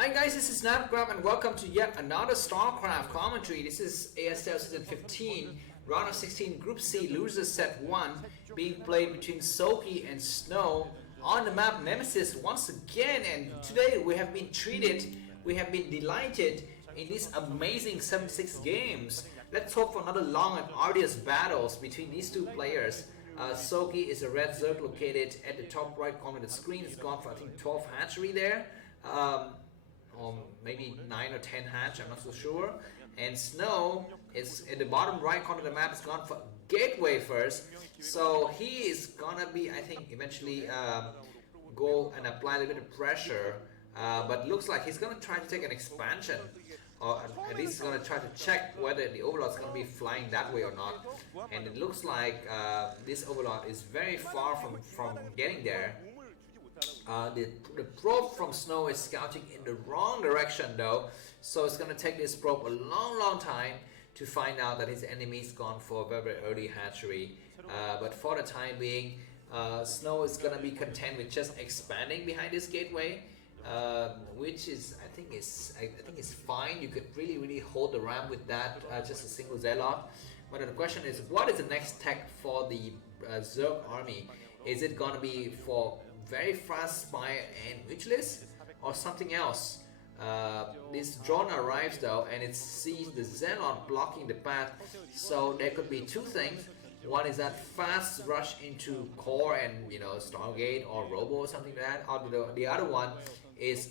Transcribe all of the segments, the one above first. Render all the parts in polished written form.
Hi guys, this is Starcraft and welcome to yet another Starcraft commentary. This is ASL S15 Ro16 Group C Losers Set 1 being played between Soulkey and Snow on the map Nemesis once again, and today we have been delighted in these amazing 76 games. Let's hope for another long and arduous battles between these two players. Soulkey is a red Zerg located at the top right corner of the screen. It's gone for I think 12 hatchery there. Or maybe 9 or 10 hatch, I'm not so sure. And Snow is in the bottom right corner of the map. It's gone for gateway first, so he is gonna be, I think, eventually go and apply a little bit of pressure, but looks like he's gonna try to take an expansion, or at least he's gonna try to check whether the Overlord is gonna be flying that way or not. And it looks like this Overlord is very far from getting there. The probe from Snow is scouting in the wrong direction though, so it's going to take this probe a long time to find out that his enemy's gone for a very early hatchery. But for the time being, Snow is going to be content with just expanding behind this gateway, which is I think is fine. You could really hold the ramp with that, just a single Zelle. But the question is, what is the next tech for the Zerg army? Is it going to be for very fast Spire and Mutualist, or something else? This drone arrives though, and it sees the Zelle blocking the path, so there could be two things. One is that fast rush into core and Stargate or Robo or something like that, or the other one is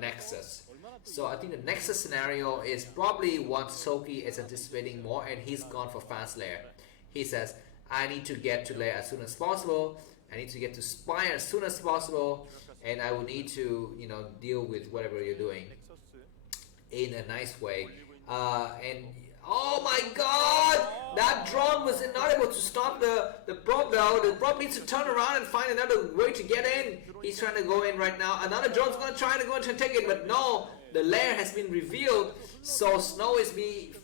Nexus. So I think the Nexus scenario is probably what Soulkey is anticipating more, and he's gone for fast lair. He says, I need to get to lair as soon as possible, I need to get to Spire as soon as possible, and I will need to deal with whatever you're doing in a nice way. And oh my god, that drone was not able to stop the probe though. The probe needs to turn around and find another way to get in. He's trying to go in right now. Another drone's going to try to go and take it, but no, the lair has been revealed. So Snow is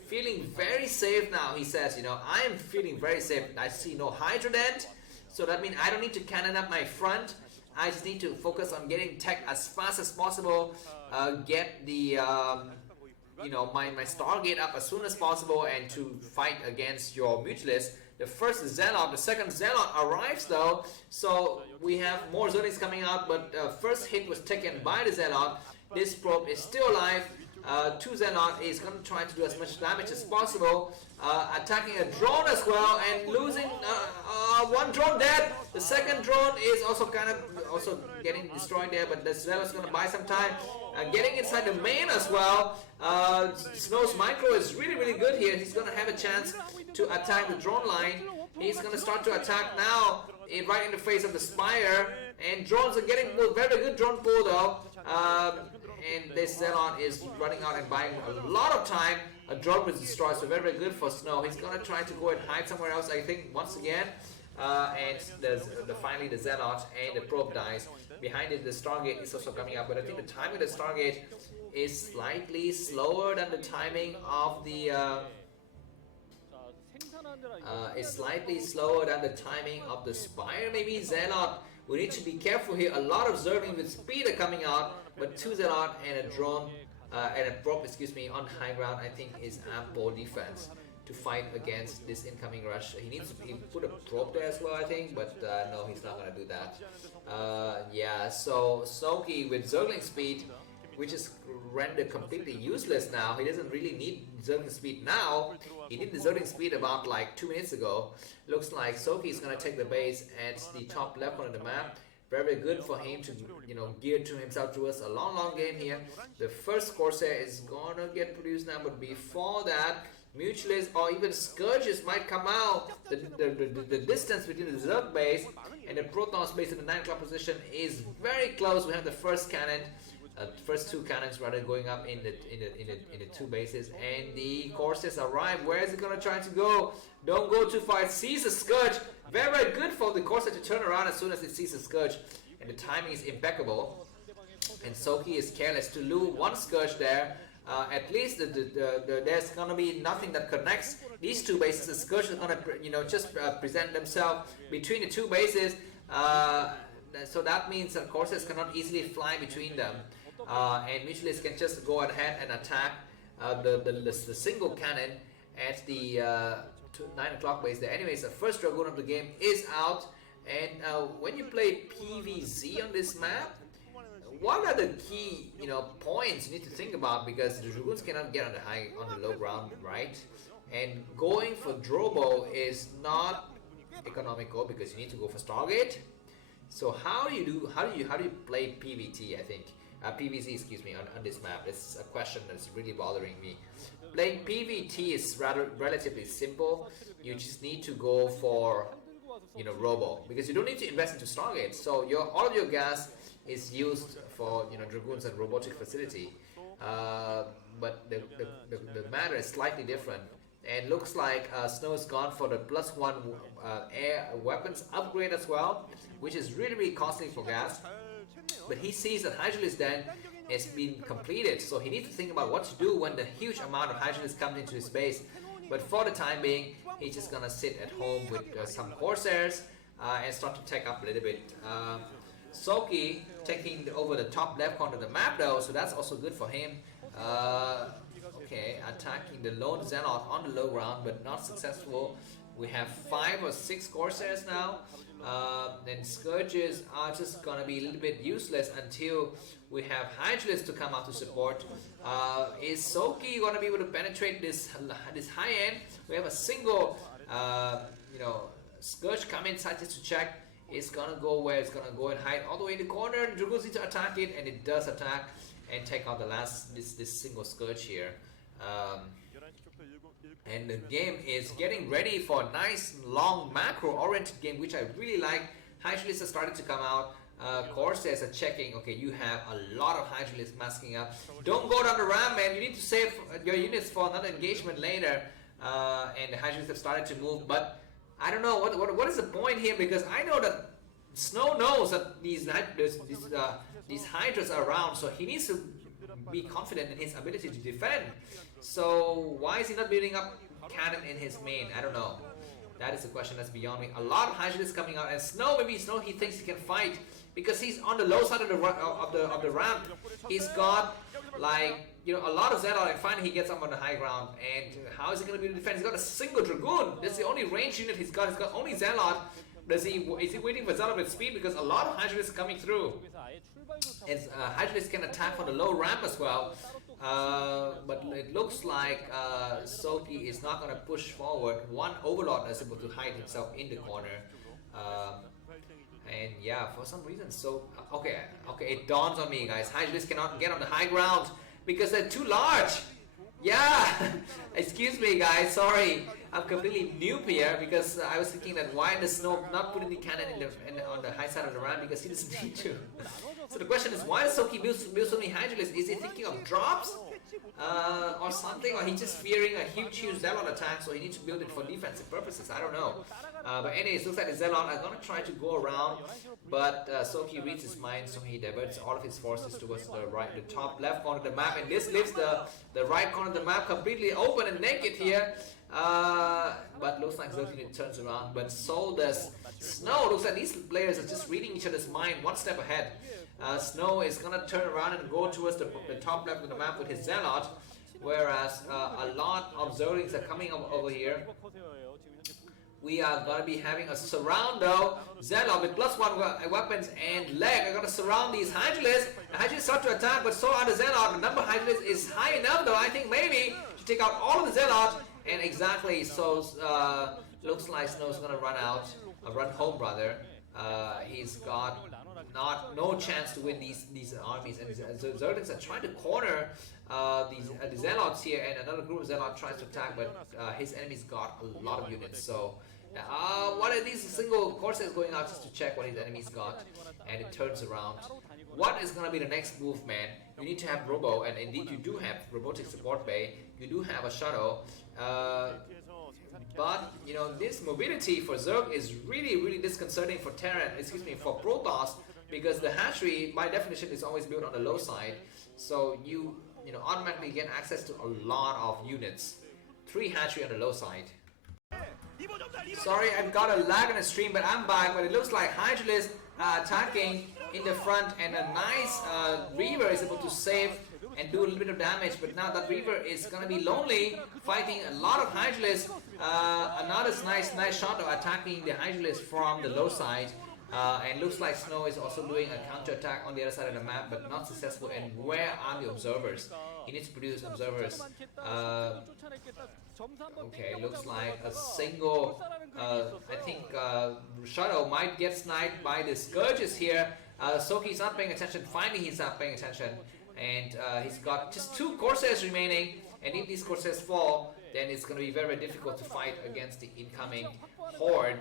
feeling very safe now. He says, I am feeling very safe. I see no Hydrodent, so that means I don't need to cannon up my front. I just need to focus on getting tech as fast as possible, get the my Stargate up as soon as possible, and to fight against your Mutualist. The first is Zelle, the second Zelle arrives though, so we have more Zerglings coming out, but first hit was taken by the Zelle. This probe is still alive. 2 Zelle is going to try to do as much damage as possible, attacking a drone as well, and losing one drone dead. The second drone is also getting destroyed there, but the Zelle is going to buy some time. Getting inside the main as well. Snow's micro is really good here. He's going to have a chance to attack the drone line. He's going to start to attack now, right in the face of the Spire, and drones are getting very good drone pull though. And this Zelle is running out and buying a lot of time. A drone was destroyed, so very good for Snow. He's gonna try to go and hide somewhere else, I think, once again. And finally the Zelle and the probe dies. Behind it, the Stargate is also coming up, but I think the timing of the Stargate is slightly slower than the timing of the Spire. Maybe Zelle. We need to be careful here. A lot of Zerglings with speed are coming out, but 2 Zelle and a drone and a probe, on high ground, I think is ample defense to fight against this incoming rush. He needs to put a probe there as well, I think, but no, he's not gonna do that. Yeah, so Soulkey with Zergling speed, which is rendered completely useless now. He doesn't really need Zergling speed now. He needed the Zergling speed about like 2 minutes ago. Looks like Soulkey is going to take the base at the top left corner of the map. Very good for him to gear to himself towards a long game here. The first Corsair is going to get produced now, but before that, Mutualists or even Scourges might come out. The distance between the Zerg base and the Protoss base in the 9 o'clock position is very close. We have the first cannon. First 2 cannons rather going up in the 2 bases, and the Corsairs arrive. Where is it gonna try to go? Don't go too far. It sees a Scourge. Very good for the Corsair to turn around as soon as it sees a Scourge, and the timing is impeccable. And Soulkey is careless to lose 1 Scourge there. At least there's gonna be nothing that connects these 2 bases. The Scourge is gonna just present themselves between the 2 bases. So that means that Corsairs cannot easily fly between them. and Mutualist can just go ahead and attack the single cannon at the 9 o'clock base there. Anyways, the first Dragoon of the game is out, and when you play PvZ on this map, what are the key points you need to think about, because the Dragoons cannot get on the low ground, right? And going for Drobo is not economical because you need to go for Stargate. So how do you play PvT? I think PvZ, excuse me, on this map. This is a question that's really bothering me. Playing PvT is relatively simple. You just need to go for Robo, because you don't need to invest into Stargate. So all of your gas is used for Dragoons and robotic facility. But the matter is slightly different. And looks like Snow's gone for the +1 air weapons upgrade as well, which is really costly for gas. But he sees that Hydralis Den has been completed, so he needs to think about what to do when the huge amount of Hydralis comes into his base. But for the time being, he's just gonna sit at home with some Corsairs and start to tech up a little bit. Soulkey taking over the top left corner of the map though, so that's also good for him. Okay, attacking the lone Zealot on the low ground, but not successful. We have 5 or 6 Corsairs now. Then Scourges are just gonna be a little bit useless until we have Hydralis to come out to support. Is Soulkey gonna be able to penetrate this high end? We have a single Scourge come inside just to check. It's gonna go where it's gonna go and hide all the way in the corner. Dragoons need to attack it, and it does attack and take out this single Scourge here. And the game is getting ready for a nice long macro-oriented game, which I really like. Hydralis has started to come out. Corsairs are checking. Okay, you have a lot of Hydralis masking up. Don't go down the ramp, man. You need to save your units for another engagement later. And the Hydralis have started to move, but I don't know what is the point here, because I know that Snow knows that these Hydras are around, so he needs to be confident in his ability to defend. So why is he not building up cannon in his main? I don't know. That is a question that's beyond me. A lot of Hydralis coming out, and maybe Snow he thinks he can fight because he's on the low side of the ramp. He's got like a lot of Zealot, and finally he gets up on the high ground. And how is he going to be able to defend? He's got a single Dragoon. That's the only range unit he's got. He's got only Zealot. Is he waiting for Zealot with speed? Because a lot of Hydralis are coming through. And Hydralis can attack on the low ramp as well. But it looks like Soulkey is not going to push forward. One Overlord is able to hide himself in the corner. And yeah, for some reason, okay, it dawns on me, guys. Hydralis cannot get on the high ground because they're too large. Yeah, excuse me, guys. Sorry, I'm completely noob here because I was thinking that why does Snow not put any cannon on the high side of the ramp, because he doesn't need to. So the question is, why does Soulkey build so many Hydralis? Is he thinking of drops or something, or he just fearing a huge Zealot attack, so he needs to build it for defensive purposes? I don't know. But anyways, looks like the Zealot are gonna try to go around, but Soulkey reads his mind, so he diverts all of his forces towards the top left corner of the map, and this leaves the right corner of the map completely open and naked here. But looks like Soulkey turns around, but so does Snow. Looks like these players are just reading each other's mind one step ahead. Snow is gonna turn around and go towards the top left of the map with his Zealot, whereas a lot of Zerglings are coming over here. We are gonna be having a surround though. Zealot with +1 weapons and leg are gonna surround these Hydralis. The Hydralis start to attack, but so are the Zealot. The number of Hydralis is high enough though, I think maybe, to take out all of the Zealot. And exactly, so looks like Snow's gonna run home rather. He's got no chance to win these armies, and Zerglings are trying to corner the Zealots here, and another group of Zealots tries to attack, but his enemy's got a lot of units. So what are these single Corsairs going out just to check what his enemy's got, and it turns around. What is gonna be the next move, man? You need to have Robo, and indeed you do have Robotic Support Bay. You do have a shuttle. But this mobility for Zerg is really disconcerting for for Protoss, because the hatchery by definition is always built on the low side, so you automatically get access to a lot of units. 3 hatchery on the low side. Sorry, I've got a lag on the stream, but I'm back. But it looks like Hydralis attacking in the front, and a nice Reaver is able to save and do a little bit of damage. But now that Reaver is gonna be lonely, fighting a lot of Hydralisks. Another nice shot of attacking the Hydralisk from the low side. And looks like Snow is also doing a counter attack on the other side of the map, but not successful. And where are the observers? He needs to produce observers. Okay, looks like a single. I think Shadow might get sniped by the Scourges here. Soulkey's not paying attention. Finally, he's not paying attention, and he's got just 2 Corsairs remaining. And if these Corsairs fall, then it's going to be very difficult to fight against the incoming horde.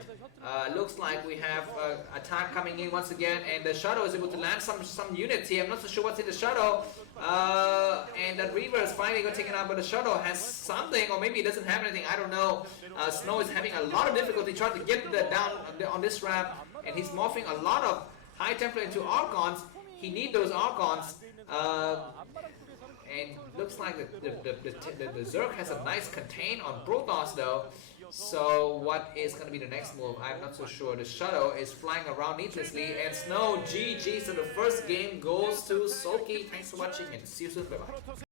Looks like we have attack coming in once again, and the Shadow is able to land some units here. I'm not so sure what's in the Shadow, and that Reaver is finally got taken out, but the Shadow has something, or maybe it doesn't have anything, I don't know. Snow is having a lot of difficulty trying to get down on this ramp, and he's morphing a lot of High Templar into Archons. He needs those Archons. And looks like the Zerg has a nice contain on Protoss though. So what is going to be the next move? I'm not so sure. The Shadow is flying around needlessly, and Snow GG. So the first game goes to Soulkey. Thanks for watching and see you soon. Bye bye.